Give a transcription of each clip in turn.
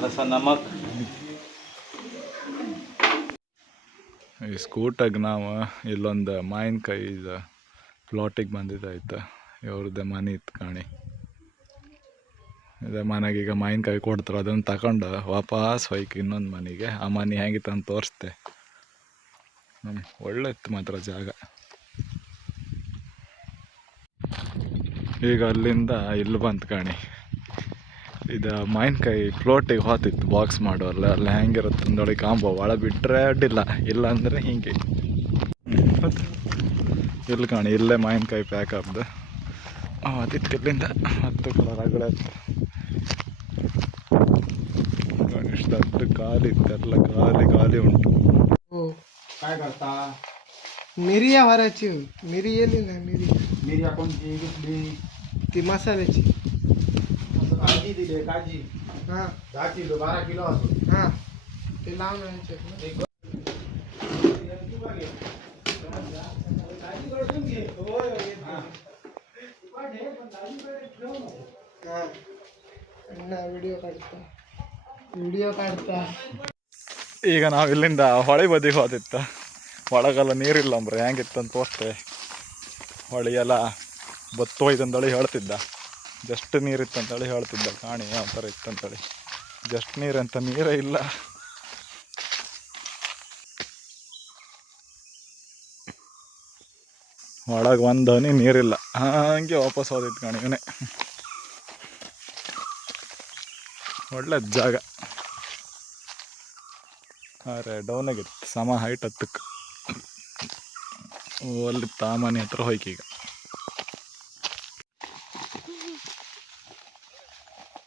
थोड़ा सा नमक ಈ ಸ್ಕೂಟಾಗ ನಾವು ಇಲ್ಲೊಂದು ಮಾವಿನಕಾಯಿ ಇದು ಪ್ಲಾಟಿಗೆ ಬಂದಿದ್ದಾಯ್ತು ಇವ್ರದ್ದು ಮನೆ ಇತ್ತು ಕಾಣಿ ಇದೆ ಮನೆಗೆ ಈಗ ಮಾವಿನಕಾಯಿ ಕೊಡ್ತಾರೆ ಅದನ್ನು ತಗೊಂಡು ವಾಪಸ್ ಹೋಯ್ಕೆ ಇನ್ನೊಂದು ಮನೆಗೆ ಆ ಮನೆ ಹೆಂಗಿತ್ತು ಅಂತ ತೋರಿಸ್ದೆ ಹ್ಮ್, ಒಳ್ಳೆ ಇತ್ತು ಮಾತ್ರ ಜಾಗ ಈಗ ಅಲ್ಲಿಂದ ಇಲ್ಲಿ ಬಂತು ಕಾಣಿ ಇದು ಮಾವಿನಕಾಯಿ ಫ್ಲೋಟಿಗೆ ಹೋತಿತ್ತು ಬಾಕ್ಸ್ ಮಾಡೋಲ್ಲ ಅಲ್ಲಿ ಹೆಂಗಿರುತ್ತೆ ಅಂದೊಳಗೆ ಕಾಂಬೋ ಒಳ ಬಿಟ್ಟರೆ ಅಡ್ಡಿಲ್ಲ ಇಲ್ಲ ಅಂದರೆ ಹಿಂಗೆ. ಇಲ್ಲಿ ಕಾಣಿ ಇಲ್ಲೇ ಮಾವಿನಕಾಯಿ ಪ್ಯಾಕ್ ಆಗ್ದು ಆತಿತ್ತು ಕಲ್ಲಿಂದ ಹತ್ತು ಕಲರ್ ಇಷ್ಟು ದೊಡ್ಡ ಖಾಲಿ ಇತ್ತಲ್ಲ ಖಾಲಿ ಖಾಲಿ ಉಂಟು. ಮಿರಿಯ ಹೊರಚಿ ಮಿರಿ ಎಲ್ಲಿಂದ ಮಿರಿ ಮಿರಿ. ಹಾಕೊಂಡು ತಿ ಮಸಾಲೆ ಚಿ काळजी दिली काळजी हा दहा किलो बारा किलो असो हा ते लावून आणायचे ना. हा ಅಣ್ಣ ವಿಡಿಯೋ ಕಾಡ್ತಾ ವಿಡಿಯೋ ಕಾಡ್ತಾ ಈಗ ನಾವು ಇಲ್ಲಿಂದ ಹೊಳೆ ಬದಿಗೆ ಹೋದಿತ್ತ ಒಳಗೆಲ್ಲ ನೀರಿಲ್ಲ ಅಂಬ್ರೆ ಹೆಂಗಿತ್ತು ಅಂತ ತೋರಿಸ್ತೇವೆ ಹೊಳೆ ಎಲ್ಲ ಬತ್ತೋಯ್ತಂತೇಳಿ ಹೇಳ್ತಿದ್ದ ಜಸ್ಟ್ ನೀರಿತ್ತು ಅಂತೇಳಿ ಹೇಳ್ತಿದ್ದ. ಕಾಣಿ ಯಾವ ಥರ ಇತ್ತಂತೇಳಿ. ಜಸ್ಟ್ ನೀರಂತ ನೀರೇ ಇಲ್ಲ. ಒಳಗೆ ಒಂದು ಹನಿ ನೀರಿಲ್ಲ. ಹಾಗೆ ವಾಪಸ್ ಹೋದಿತ್ತು ಕಾಣಿ ಇವನೇ. ಒಳ್ಳೆ ಜಾಗ. ಅರೆ ಡೌನ್ ಆಗಿತ್ತು. ಸಮ ಹೈಟ್ ಹತ್ತಕ್ಕೆ. ಅಲ್ಲಿ ತಾಮನೆ ಹತ್ರ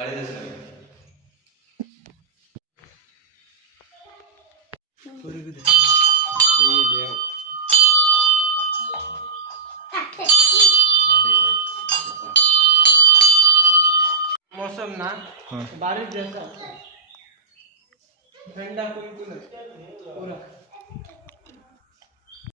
साढ़े दस मौसम ना बारिश जैसा। ठंडा कुल पूरा।